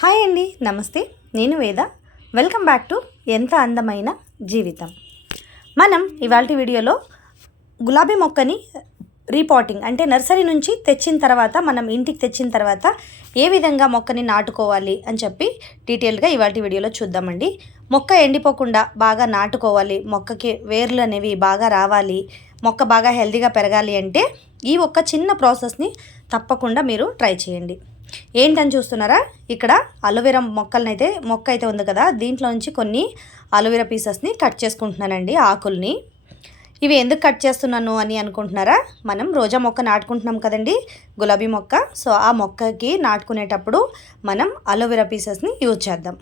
Hi అండి నమస్తే. నేను వేద. వెల్కమ్ బ్యాక్ టు ఎంత అందమైన జీవితం. మనం ఇవాళ వీడియోలో గులాబీ మొక్కని రీపాటింగ్ అంటే నర్సరీ నుంచి తెచ్చిన తర్వాత మనం ఇంటికి తెచ్చిన తర్వాత ఏ విధంగా మొక్కని నాటుకోవాలి అని చెప్పి డీటెయిల్గా ఇవాటి వీడియోలో చూద్దామండి. మొక్క ఎండిపోకుండా బాగా నాటుకోవాలి మొక్కకి వేర్లు అనేవి బాగా రావాలి మొక్క బాగా హెల్తీగా పెరగాలి అంటే ఈ ఒక్క చిన్న ప్రాసెస్ని తప్పకుండా మీరు ట్రై చేయండి. ఏంటని చూస్తున్నారా? ఇక్కడ అలోవెరా మొక్కలనైతే మొక్క అయితే ఉంది కదా. దీంట్లో నుంచి కొన్ని అలోవెరా పీసెస్ని కట్ చేసుకుంటున్నానండి ఆకుల్ని. ఇవి ఎందుకు కట్ చేస్తున్నాను అని అనుకుంటున్నారా? మనం రోజా మొక్క నాటుకుంటున్నాం కదండి గులాబీ మొక్క. సో ఆ మొక్కకి నాటుకునేటప్పుడు మనం అలోవెరా పీసెస్ని యూజ్ చేద్దాం.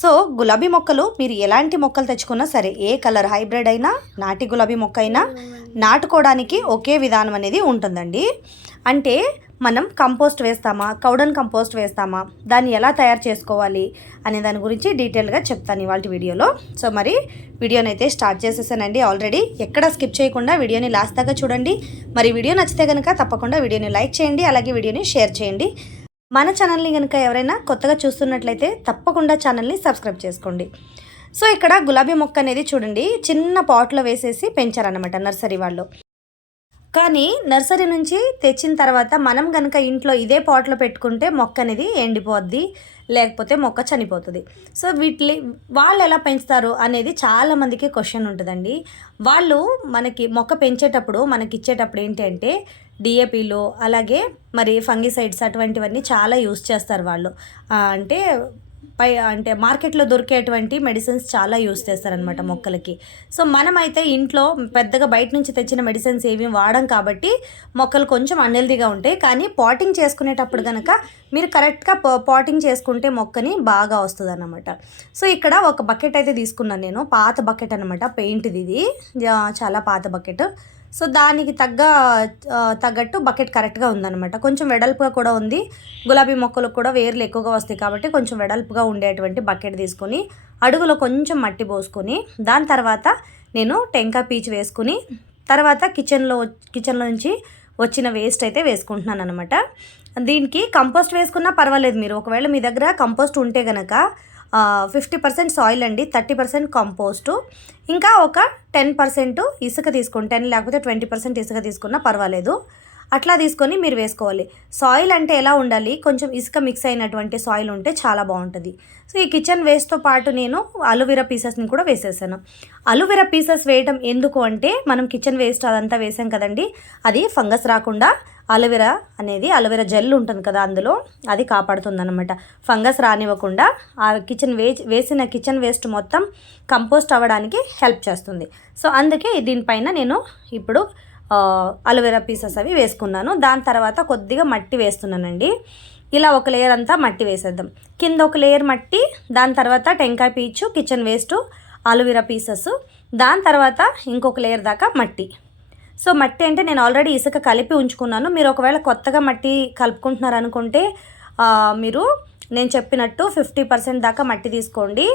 సో గులాబీ మొక్కలు మీరు ఎలాంటి మొక్కలు తెచ్చుకున్నా సరే ఏ కలర్ హైబ్రిడ్ అయినా నాటి గులాబీ మొక్క అయినా నాటుకోవడానికి ఒకే విధానం అనేది ఉంటుందండి. అంటే మనం కంపోస్ట్ వేస్తామా? కౌడన్ కంపోస్ట్ వేస్తామా? దాన్ని ఎలా తయారు చేసుకోవాలి? అనే దాని గురించి డీటెయిల్గా చెప్తాను ఇవాళ వీడియోలో. సో మరి వీడియోని అయితే స్టార్ట్ చేసేసానండి ఆల్రెడీ. ఎక్కడ స్కిప్ చేయకుండా వీడియోని లాస్ట్ దాకా చూడండి. మరి వీడియో నచ్చితే కనుక తప్పకుండా వీడియోని లైక్ చేయండి అలాగే వీడియోని షేర్ చేయండి. మన ఛానల్ని కనుక ఎవరైనా కొత్తగా చూస్తున్నట్లయితే తప్పకుండా ఛానల్ని సబ్స్క్రైబ్ చేసుకోండి. సో ఇక్కడ గులాబీ మొక్క అనేది చూడండి. చిన్న పాట్లో వేసేసి పెంచారనమాట నర్సరీ వాళ్ళు. కానీ నర్సరీ నుంచి తెచ్చిన తర్వాత మనం కనుక ఇంట్లో ఇదే పాట్లో పెట్టుకుంటే మొక్క అనేది ఎండిపోద్ది లేకపోతే మొక్క చనిపోతుంది. సో వీటి వాళ్ళు ఎలా పెంచుతారు అనేది చాలామందికి క్వశ్చన్ ఉంటుందండి. వాళ్ళు మనకి మొక్క పెంచేటప్పుడు మనకి ఇచ్చేటప్పుడు ఏంటంటే డిఏపిలో అలాగే మరి ఫంగిసైడ్స్ అటువంటివన్నీ చాలా యూస్ చేస్తారు వాళ్ళు. అంటే పై అంటే మార్కెట్లో దొరికేటువంటి మెడిసిన్స్ చాలా యూస్ చేస్తారనమాట మొక్కలకి. సో మనమైతే ఇంట్లో పెద్దగా బయట నుంచి తెచ్చిన మెడిసిన్స్ ఏవి వాడం కాబట్టి మొక్కలు కొంచెం అన్హెల్దీగా ఉంటాయి. కానీ పాటింగ్ చేసుకునేటప్పుడు కనుక మీరు కరెక్ట్గా పాటింగ్ చేసుకుంటే మొక్కని బాగా వస్తుంది అనమాట సో ఇక్కడ ఒక బకెట్ అయితే తీసుకున్నాను నేను. పాత బకెట్ అనమాట పెయింట్ది ఇది. చాలా పాత బకెట్ సో దానికి తగ్గ తగ్గట్టు బకెట్ కరెక్ట్గా ఉందన్నమాట. కొంచెం వెడల్పుగా కూడా ఉంది. గులాబీ మొక్కలకు కూడా వేర్లు ఎక్కువగా వస్తాయి కాబట్టి కొంచెం వెడల్పుగా ఉండేటువంటి బకెట్ తీసుకొని అడుగులో కొంచెం మట్టి పోసుకొని దాని తర్వాత నేను టెంకా పీచు వేసుకుని తర్వాత కిచెన్లో కిచెన్లో నుంచి వచ్చిన వేస్ట్ అయితే వేసుకుంటున్నాను అనమాట దీనికి కంపోస్ట్ వేసుకున్నా పర్వాలేదు మీరు. ఒకవేళ మీ దగ్గర కంపోస్ట్ ఉంటే కనుక ఫిఫ్టీ పర్సెంట్ సాయిల్ అండి థర్టీ పర్సెంట్ కంపోస్టు ఇంకా ఒక టెన్ పర్సెంట్ ఇసుక తీసుకుని టెన్ లేకపోతే ట్వంటీ పర్సెంట్ ఇసుక తీసుకున్నా పర్వాలేదు. అట్లా తీసుకొని మీరు వేసుకోవాలి. సాయిల్ అంటే ఎలా ఉండాలి? కొంచెం ఇసుక మిక్స్ అయినటువంటి సాయిల్ ఉంటే చాలా బాగుంటుంది. సో ఈ కిచెన్ వేస్ట్తో పాటు నేను అలోవెరా పీసెస్ని కూడా వేసేసాను. అలోవెరా పీసెస్ వేయటం ఎందుకు అంటే మనం కిచెన్ వేస్ట్ అదంతా వేసాం కదండి అది ఫంగస్ రాకుండా అలోవెరా అనేది అలోవెరా జెల్ ఉంటుంది కదా అందులో అది కాపాడుతుంది అనమాట ఫంగస్ రానివ్వకుండా ఆ కిచెన్ వే వేసిన కిచెన్ వేస్ట్ మొత్తం కంపోస్ట్ అవ్వడానికి హెల్ప్ చేస్తుంది. సో అందుకే దీనిపైన నేను ఇప్పుడు అలోవెరా పీసెస్ అవి వేసుకున్నాను. దాని తర్వాత కొద్దిగా మట్టి వేస్తున్నానండి. ఇలా ఒక లేయర్ అంతా మట్టి వేసేద్దాం. కింద ఒక లేయర్ మట్టి దాని తర్వాత టెంకాయ పీచు కిచెన్ వేస్ట్ అలోవెరా పీసెస్. దాని తర్వాత ఇంకొక లేయర్ దాకా మట్టి. సో మట్టి అంటే నేను ఆల్రెడీ ఇసుక కలిపి ఉంచుకున్నాను. మీరు ఒకవేళ కొత్తగా మట్టి కలుపుకుంటున్నారు అనుకుంటే మీరు నేను చెప్పినట్టు ఫిఫ్టీ పర్సెంట్ దాకా మట్టి తీసుకోండి.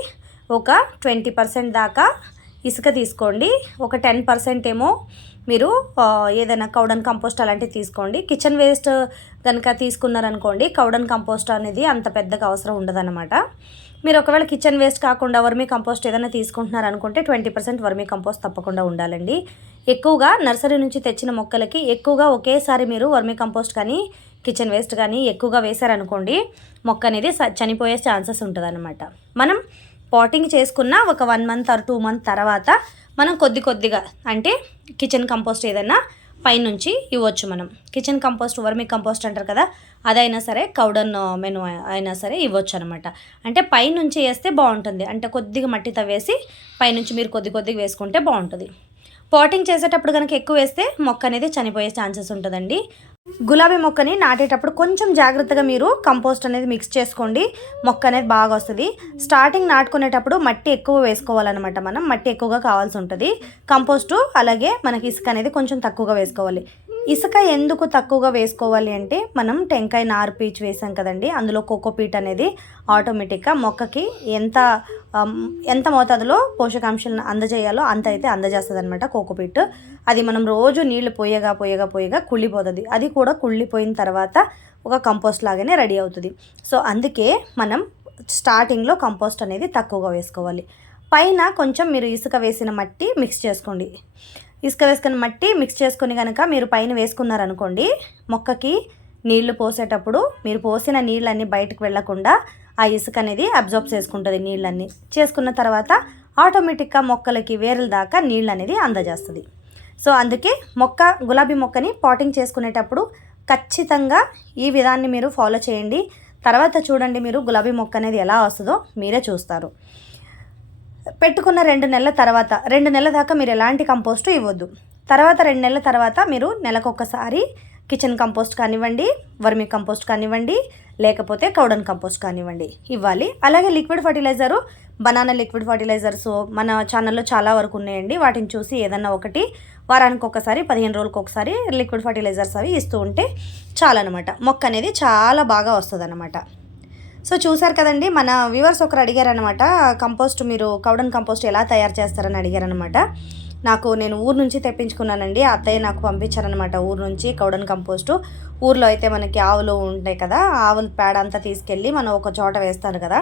ఒక ట్వంటీ పర్సెంట్ దాకా ఇసుక తీసుకోండి. ఒక టెన్ పర్సెంట్ ఏమో మీరు ఏదైనా కౌడన్ కంపోస్ట్ అలాంటివి తీసుకోండి. కిచెన్ వేస్ట్ కనుక తీసుకున్నారనుకోండి కౌడన్ కంపోస్ట్ అనేది అంత పెద్దగా అవసరం ఉండదన్నమాట. మీరు ఒకవేళ కిచెన్ వేస్ట్ కాకుండా వర్మీ కంపోస్ట్ ఏదైనా తీసుకుంటున్నారు అనుకుంటే ట్వంటీ పర్సెంట్ వర్మీ కంపోస్ట్ తప్పకుండా ఉండాలండి. ఎక్కువగా నర్సరీ నుంచి తెచ్చిన మొక్కలకి ఎక్కువగా ఒకేసారి మీరు వర్మీ కంపోస్ట్ కానీ కిచెన్ వేస్ట్ కానీ ఎక్కువగా వేశారనుకోండి మొక్క అనేది చనిపోయే ఛాన్సెస్ ఉంటుంది మనం పాటింగ్ చేసుకున్న ఒక one month or two month తర్వాత మనం కొద్ది కొద్దిగా అంటే కిచెన్ కంపోస్ట్ ఏదైనా పైనుంచి ఇవ్వచ్చు మనం. కిచెన్ కంపోస్ట్ వర్మి కంపోస్ట్ అంటారు కదా అదైనా సరే కౌడన్ మెను అయినా సరే ఇవ్వచ్చు అనమాట అంటే పైనుంచి వేస్తే బాగుంటుంది. అంటే కొద్దిగా మట్టి తవ్వేసి పైనుంచి మీరు కొద్ది కొద్దిగా వేసుకుంటే బాగుంటుంది. పాటింగ్ చేసేటప్పుడు కనుక ఎక్కువ వేస్తే మొక్క అనేది చనిపోయే ఛాన్సెస్ ఉంటుందండి. గులాబీ మొక్కని నాటేటప్పుడు కొంచెం జాగ్రత్తగా మీరు కంపోస్ట్ అనేది మిక్స్ చేసుకోండి. మొక్క అనేది బాగా వస్తుంది. స్టార్టింగ్ నాటుకునేటప్పుడు మట్టి ఎక్కువ వేసుకోవాలన్నమాట మనం. మట్టి ఎక్కువగా కావాల్సి ఉంటుంది. కంపోస్టు అలాగే మనకి ఇసుక అనేది కొంచెం తక్కువగా వేసుకోవాలి. ఇసుక ఎందుకు తక్కువగా వేసుకోవాలి అంటే మనం టెంకాయ నారు పీచు వేసాం కదండి అందులో కోకోపీట్ అనేది ఆటోమేటిక్గా మొక్కకి ఎంత ఎంత మోతాదులో పోషకాంశాలను అందజేయాలో అంత అయితే అందజేస్తుంది అనమాట కోకోపీట్ అది మనం రోజు నీళ్ళు పోయగా పోయగా పోయగా కుళ్ళిపోతుంది. అది కూడా కుళ్ళిపోయిన తర్వాత ఒక కంపోస్ట్ లాగానే రెడీ అవుతుంది. సో అందుకే మనం స్టార్టింగ్లో కంపోస్ట్ అనేది తక్కువగా వేసుకోవాలి. పైన కొంచెం మీరు ఇసుక వేసిన మట్టి మిక్స్ చేసుకోండి. ఇసుక వేసుకుని మట్టి మిక్స్ చేసుకొని కనుక మీరు పైన వేసుకున్నారనుకోండి మొక్కకి నీళ్ళు పోసేటప్పుడు మీరు పోసిన నీళ్ళన్నీ బయటకు వెళ్ళకుండా ఆ ఇసుక అనేది అబ్జర్బ్ చేసుకుంటుంది నీళ్ళన్నీ. చేసుకున్న తర్వాత ఆటోమేటిక్గా మొక్కలకి వేర్ల దాకా నీళ్ళు అనేది అందజేస్తుంది. సో అందుకే మొక్క గులాబీ మొక్కని పాటింగ్ చేసుకునేటప్పుడు ఖచ్చితంగా ఈ విధాన్ని మీరు ఫాలో చేయండి. తర్వాత చూడండి మీరు గులాబీ మొక్క అనేది ఎలా వస్తుందో మీరే చూస్తారు. పెట్టుకున్న రెండు నెలల తర్వాత రెండు నెలల దాకా మీరు ఎలాంటి కంపోస్ట్ ఇవ్వద్దు. తర్వాత రెండు నెలల తర్వాత మీరు నెలకొకసారి కిచెన్ కంపోస్ట్ కానివ్వండి వర్మి కంపోస్ట్ కానివ్వండి లేకపోతే కౌడన్ కంపోస్ట్ కానివ్వండి ఇవ్వాలి. అలాగే liquid fertilizer banana liquid fertilizers మన ఛానల్లో చాలా వరకు ఉన్నాయండి. వాటిని చూసి ఏదన్నా ఒకటి వారానికి ఒకసారి పదిహేను రోజులకు ఒకసారి లిక్విడ్ ఫర్టిలైజర్స్ అవి ఇస్తూ ఉంటే చాలన్నమాట మొక్క అనేది చాలా బాగా వస్తుంది సో చూసారు కదండి మన వ్యూవర్స్ ఒకరు అడిగారనమాట కంపోస్ట్ మీరు కౌడన్ కంపోస్ట్ ఎలా తయారు చేస్తారని అడిగారనమాట నాకు నేను ఊరు నుంచి తెప్పించుకున్నానండి అత్తయ్య నాకు పంపించారనమాట ఊరు నుంచి కౌడన్ కంపోస్టు. ఊర్లో అయితే మనకి ఆవులు ఉంటాయి కదా ఆవుల పేడ అంతా తీసుకెళ్ళి మనం ఒక చోట వేస్తారు కదా.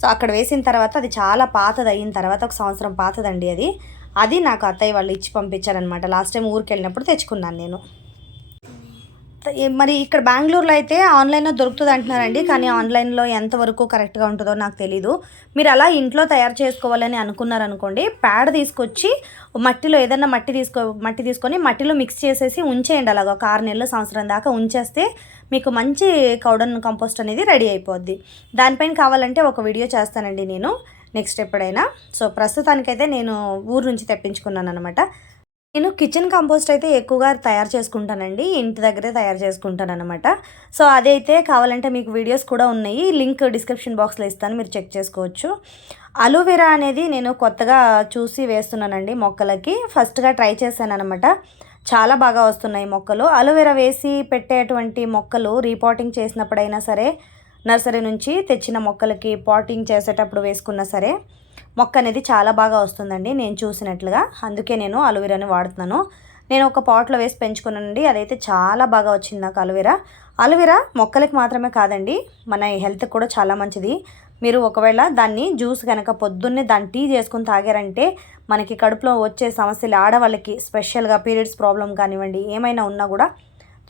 సో అక్కడ వేసిన తర్వాత అది చాలా పాతది అయిన తర్వాత ఒక సంవత్సరం పాతదండి అది. అది నాకు అత్తయ్య వాళ్ళు ఇచ్చి పంపించారనమాట లాస్ట్ టైం ఊరికి వెళ్ళినప్పుడు తెచ్చుకున్నాను నేను. మరి ఇక్కడ బెంగళూరులో అయితే ఆన్లైన్లో దొరుకుతుంది అంటున్నారండి కానీ ఆన్లైన్లో ఎంతవరకు కరెక్ట్గా ఉంటుందో నాకు తెలీదు. మీరు అలా ఇంట్లో తయారు చేసుకోవాలని అనుకున్నారనుకోండి పేడ తీసుకొచ్చి మట్టిలో ఏదన్నా మట్టి తీసుకో మట్టి తీసుకొని మట్టిలో మిక్స్ చేసేసి ఉంచేయండి అలాగ ఒక ఆరు నెలలు సంవత్సరం దాకా ఉంచేస్తే మీకు మంచి కౌడన్ కంపోస్ట్ అనేది రెడీ అయిపోద్ది. దానిపైన కావాలంటే ఒక వీడియో చేస్తానండి నేను నెక్స్ట్ ఎప్పుడైనా. సో ప్రస్తుతానికైతే నేను ఊరు నుంచి తెప్పించుకున్నాను అనమాట నేను కిచెన్ కంపోస్ట్ అయితే ఎక్కువగా తయారు చేసుకుంటానండి. ఇంటి దగ్గరే తయారు చేసుకుంటాను అనమాట సో అదైతే కావాలంటే మీకు వీడియోస్ కూడా ఉన్నాయి. లింక్ డిస్క్రిప్షన్ బాక్స్లో ఇస్తాను. మీరు చెక్ చేసుకోవచ్చు. అలోవెరా అనేది నేను కొత్తగా చూసి వేస్తున్నానండి మొక్కలకి. ఫస్ట్గా ట్రై చేశాను అనమాట చాలా బాగా వస్తున్నాయి మొక్కలు. అలోవెరా వేసి పెట్టేటువంటి మొక్కలు రీపాటింగ్ చేసినప్పుడైనా సరే నర్సరీ నుంచి తెచ్చిన మొక్కలకి పాటింగ్ చేసేటప్పుడు వేసుకున్నా సరే మొక్క అనేది చాలా బాగా వస్తుందండి నేను చూసినట్లుగా. అందుకే నేను అలోవెరాని వాడుతున్నాను. నేను ఒక పాట్లో వేసి పెంచుకున్నానండి. అదైతే చాలా బాగా వచ్చింది నాకు అలోవెరా. అలోవెరా మొక్కలకి మాత్రమే కాదండి మన హెల్త్కి కూడా చాలా మంచిది. మీరు ఒకవేళ దాన్ని జ్యూస్ కనుక పొద్దున్నే దాన్ని టీ చేసుకుని తాగారంటే మనకి కడుపులో వచ్చే సమస్యలు ఆడవాళ్ళకి స్పెషల్గా పీరియడ్స్ ప్రాబ్లం కానివ్వండి ఏమైనా ఉన్నా కూడా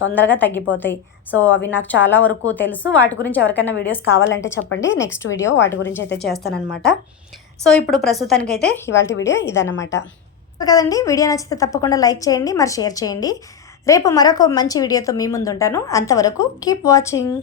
తొందరగా తగ్గిపోతాయి. సో అవి నాకు చాలా వరకు తెలుసు. వాటి గురించి ఎవరికైనా వీడియోస్ కావాలంటే చెప్పండి. నెక్స్ట్ వీడియో వాటి గురించి అయితే చేస్తానన్నమాట. సో ఇప్పుడు ప్రస్తుతానికైతే ఇవాళ వీడియో ఇదన్నమాట. కదండి వీడియో నచ్చితే తప్పకుండా లైక్ చేయండి మరి షేర్ చేయండి. రేపు మరొక మంచి వీడియోతో మీ ముందు ఉంటాను అంతవరకు కీప్ వాచింగ్